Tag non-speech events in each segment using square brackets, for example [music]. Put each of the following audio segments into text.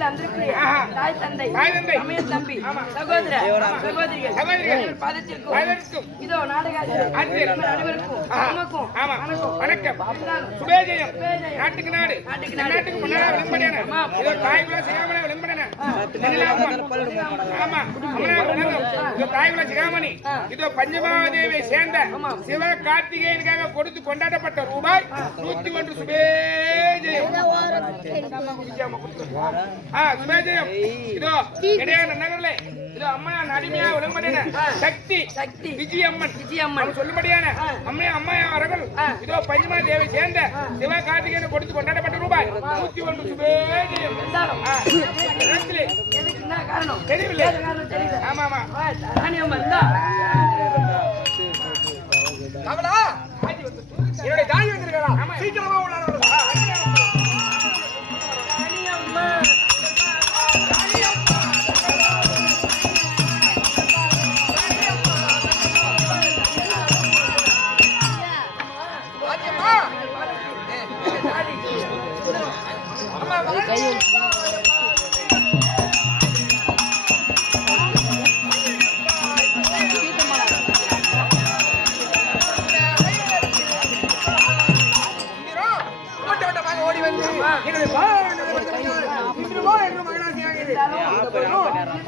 அமர்ந்திருக்கக்கூடிய ஆஹா. தாய் தந்தை. தாய் தந்தை. சமய தம்பி. சகோதர. சகோதரிகள். பதத்திற்கும். இதோ நாடகாசிரியர் அனைவருக்கும் வணக்கம். சுபேஜயம். சுபேஜயம். நாட்டுக்கு நாடு. நாட்டுக்கு முன்னாடி விளம்படியான. இதோ அம்மனா சிகாமணி இதோ பஞ்சமாதேவியை சேர்ந்த சிவ கார்த்திகேயனுக்காக கொடுத்து கொண்டாடப்பட்ட ரூபாய் நூத்தி ஒன்று சுபேஜயம் சுபேஜயம் இதோ இடையான நகர்ல இதோ அம்மா அடிமையா விளம்படியான சக்தி சக்தி விஜயம்மன் விஜயம்மன் அவன் சொல்லும்படியான அம்மே அம்மா அவர்கள் இதோ பஞ்சமா தேவை சேர்ந்த சிவ கார்த்திகேயனை கொடுத்து கொண்டாடப்பட்ட ரூபாய் நூத்தி ஒன்று தெரியவில்லை. ஆமா ஆமா என்னுடைய தாய் வந்திருக்கா சீக்கிரமா உள்ளார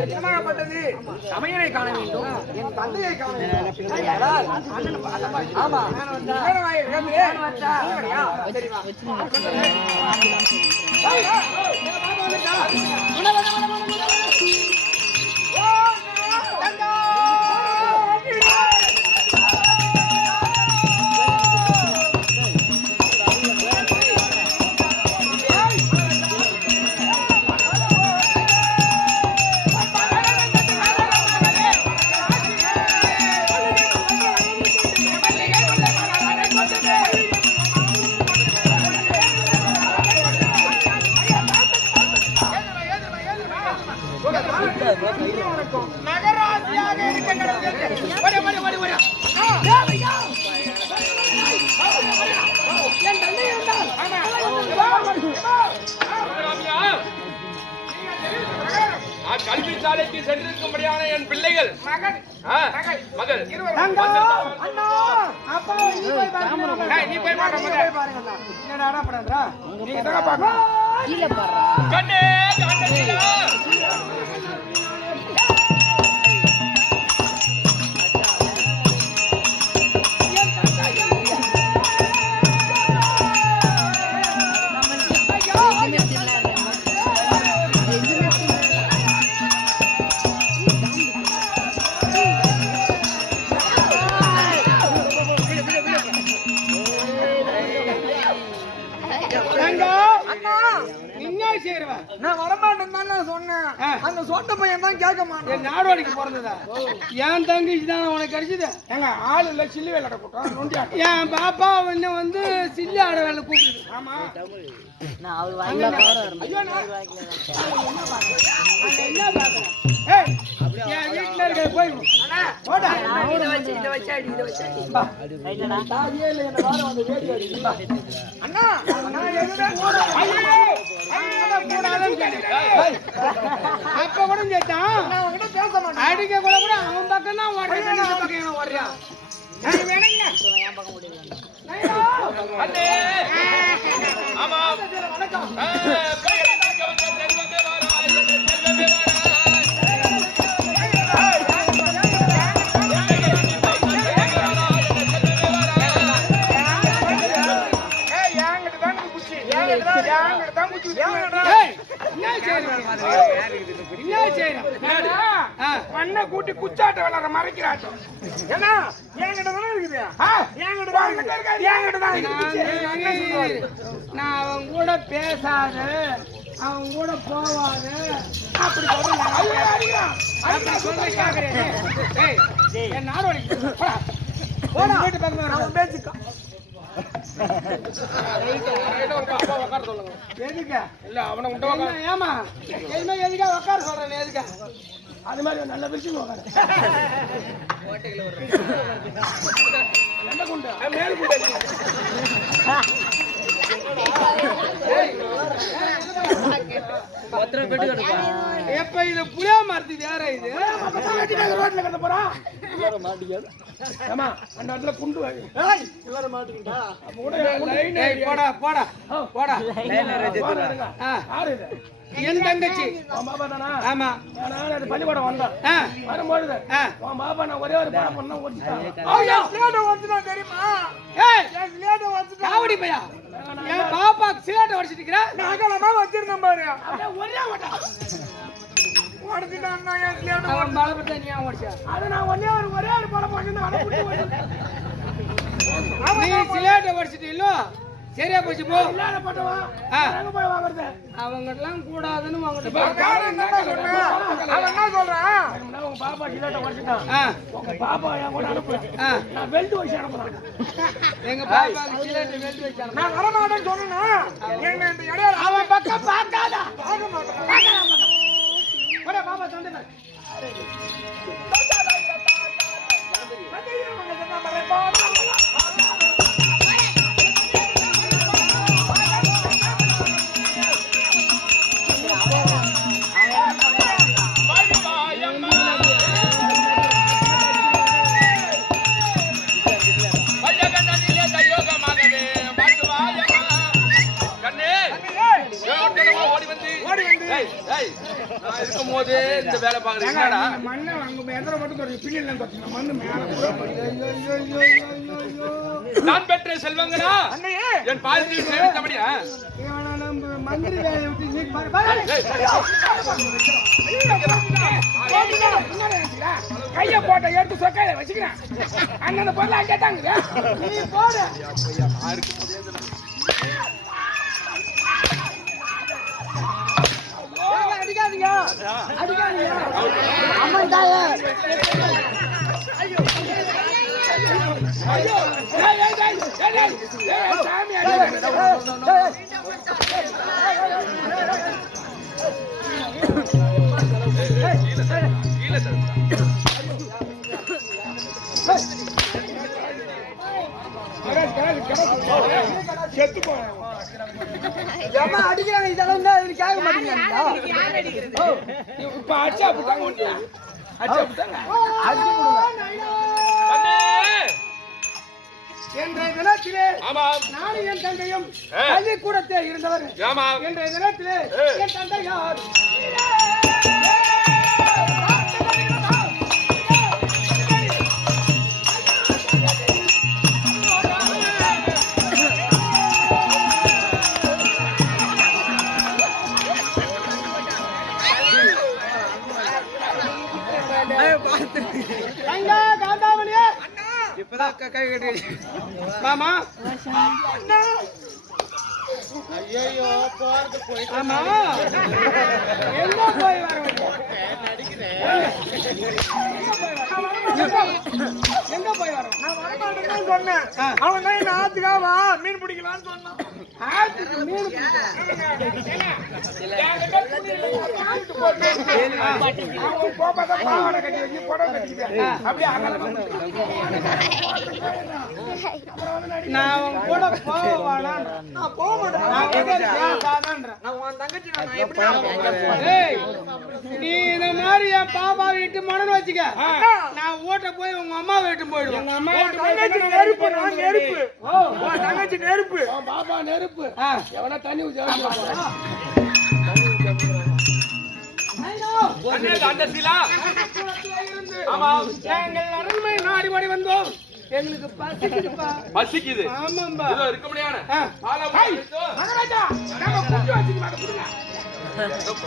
திருமணப்பட்டது சமையலை காண வேண்டும் என் தந்தையை காண வேண்டும் ஆமா. வீரவாயர் நான் கல்வி சாலைக்கு சென்றிருக்கும்படியான என் பிள்ளைகள். மகன் மகள். மகள். இருவர். அண்ணா அப்பா நீ போய் பாருங்க ஏய், என்ன செய்யறவன் நான் வரமாட்டேன்னு தான் நான் சொன்னேன். அந்த சொட்ட பையன் தான் கேட்க மாட்டேன். என் நாடோடிக்கு பிறந்ததா? என் தங்கச்சி தான் உனக்கு கிடைச்சது? ஏங்க ஆள் இல்ல சில்லி வேலை கூட்டம் என் பாப்பா வந்து வந்து சில்லி ஆட வேலை கூப்பிடுது. ஆமா. ஐயோ, நான் அங்க என்ன போய் போடா. இதை வச்சு இதை வச்சு அடி இதை வச்சு அடி தாயே இல்லை என்ன வாரம் வந்து வேடி அடிக்கிறீங்க அண்ணா நான் எதுவுமே போட ஐயோ, ஐயோ, போடாதேன்னு கேட்டேன். அப்ப கூட கேட்டான் நான் உங்ககிட்ட பேச மாட்டேன் அடிக்க கூட கூட அவன் பக்கம் தான் ஓடுறேன் இந்த பக்கம் ஓடுறான் அது வேணுங்க அண்ணே ஆமா வணக்கம் மண்ணை கூட்டி குச்சாட்டம் விளையாடுற மறைக்கிறாட்டம். ஏன்னா, என்கிட்ட தானே இருக்குது. என்கிட்ட தான்? நான் அவன் கூட பேசாத அவன் கூட போவாத அப்படி ஏய் என் நாடோடி போடா போடா வீட்டு பக்கத்துல வர அவன் பேச்சுக்கா எதுக்கு? இல்ல அவனை உண்டு என்ன, ஏமா எதுவுமே எதுக்கா உட்கார சொல்றேன் எதுக்கா? அது மாதிரி நல்ல விஷயம் உட்கார எந்த குண்டு? மேல் குண்டு எப்ப இது புளியா மரத்து வேற இது? வெட்டிட்டாங்க ரோட்ல கிடந்த போறான் ஏமா அந்த இடத்துல குண்டு லைன் ஏய், போடா போடா போடா. போறானுங்க. ஆ, யாரு இது? என் தங்கச்சி. உன் பாப்பா தானா? ஆமா. நான் அது பள்ளிக்கூடம் வந்தேன். வரும்பொழுது. உன் பாப்பா நான் ஒரே ஒரு படம் பண்ண ஓடிச்சிட்டான் தெரியுமா? காவடி பையா? என் பாப்பா சிலேட்டை உடைச்சிட்டு இருக்கிற? நகலமா வச்சிருந்தேன் பாரு. ஒரே ஓட்டம். சிலேட்டை அவன் பாலப்பட்ட நீ அவன் உடைச்சா அது நான் ஒரே ஒரு ஒரே ஒரு ஓடிட்டேன். நீ சிலேட்டை உடைச்சிட்டு இல்லோ? சரியா போச்சு போ. போய் வாங்குறது? அவங்கெல்லாம் கூடாதுன்னு அவங்ககிட்ட அவன் என்ன சொல்றான்? உங்க பாப்பா சிலேட்டை உங்க பாப்பா என் கூட அனுப்பு. நான் வெல்ட் வச்சு அனுப்புறேன். எங்க பாப்பாக்கு சிலேட்டை வெட்டி வச்சாங்க நான் வரமாட்டேன்னு சொன்னா என்ன இந்த இடையில அவன் பக்கம் பார்க்காத. பார்க்க மாட்டேன். போடா பாப்பா தொண்டை வையகண்டனிலே இருக்கும்போதே இந்த வேலை பாக்குறேன் என்னடா? மண்ணை அங்க எதிர மட்டும் தொடங்கி பின்னில் தொட்டிங்க மண்ணு மேல. நான் பெற்ற செல்வங்களா? என் பாதி சேமித்தபடியா மந்திரி வேலையை விட்டு நீ பாரு. பாரு கைய போட்ட எடுத்து சொக்கையில வச்சுக்கிறேன். அண்ணன் பொருள் அங்கே தாங்க நீ போடு. அடிக்காதீங்க அடிக்காதீங்க அம்மா தாயே ஐயோ ஏய், ஏய், ஏய், ஏய், ஏய், ஏய், சாமி அடிக்காதீங்க. கீழே தள்ளுடா. செத்து போறேன் அடிக்கிறாங்க இதெல்லாம் தான் இதுக்கு கேட்க மாட்டீங்களா இப்ப அடிச்சா போட்டாங்க ஒண்ணு அடிச்சா போட்டாங்க கண்ணே, என்ற தினத்திலே நானும் என் தங்கையும் ஏ. பள்ளிக்கூடத்தே இருந்தவர் என்ற தினத்திலே. என் தந்தையார் தங்கா இப்பதான் கை கட்டி மாமா. ஆமா. எங்க போய் வர எங்க போய் வர வரமாட்டேன்னு சொன்னேன். அவன் தான் என்ன ஆத்துக்கா வா மீன் பிடிக்கலாம்னு சொன்னான். ஆத்துக்கு மீன் நான் கூட போவானா? நான் போக மாட்டேன். நீ இந்த மாதிரி என் பாப்பா வீட்டு மனு வச்சுக்க. நான் ஓட்ட போய் உங்க அம்மா வீட்டு போயிடுவேன். தங்கச்சி நெருப்பு நான் நெருப்பு. ஓ, உன் தங்கச்சி நெருப்பு. பாபா நெருப்பு. எவனா தண்ணி நாங்கள் அரண்மனை நாடி வந்தோம். எங்களுக்கு பசிக்குதுப்பா. பசிக்குது. ஆமாம்பா. இதோ இருக்க முடியாது ஆ. பாலை. மகாராஜா நம்ம குஞ்சு வச்சுக்க மாட்டோம் கொடுங்க.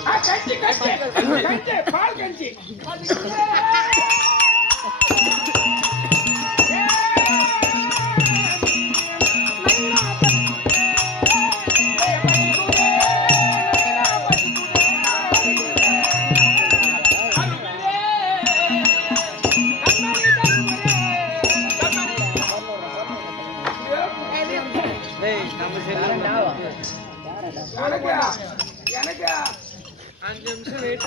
ஆ, கஞ்சி. கஞ்சி. கஞ்சி பால் கஞ்சி. [laughs] நிமிஷம் வெயிட்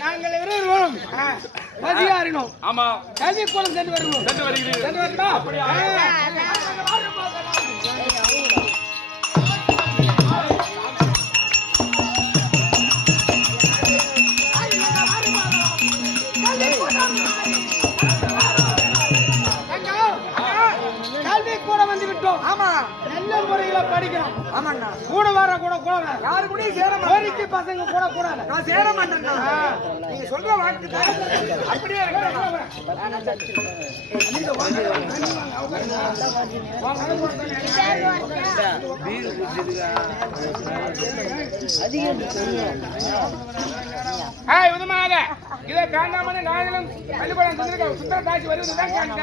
நாங்கள் இருவரும் பசியாறினோம் ஆமா. கல்வி கோலம் சென்று வருவோம். சென்று வருகிறோம் சென்று வருமா? Thank you. முறையில படிக்கணும். ஆமாண்ணா. கூட வர கூட கூடாது யாரு கூடயும் சேர கோரிக்கை பசங்க கூட கூடாது நான் சேர மாட்டேன்னா நீங்க சொல்ற வாக்கு அப்படியே ஏய் விதமாக இதை காண்டாமணி நாயகனும் பள்ளிக்கூடம் சுந்தர தாட்சி வருவதுதான் காண்க.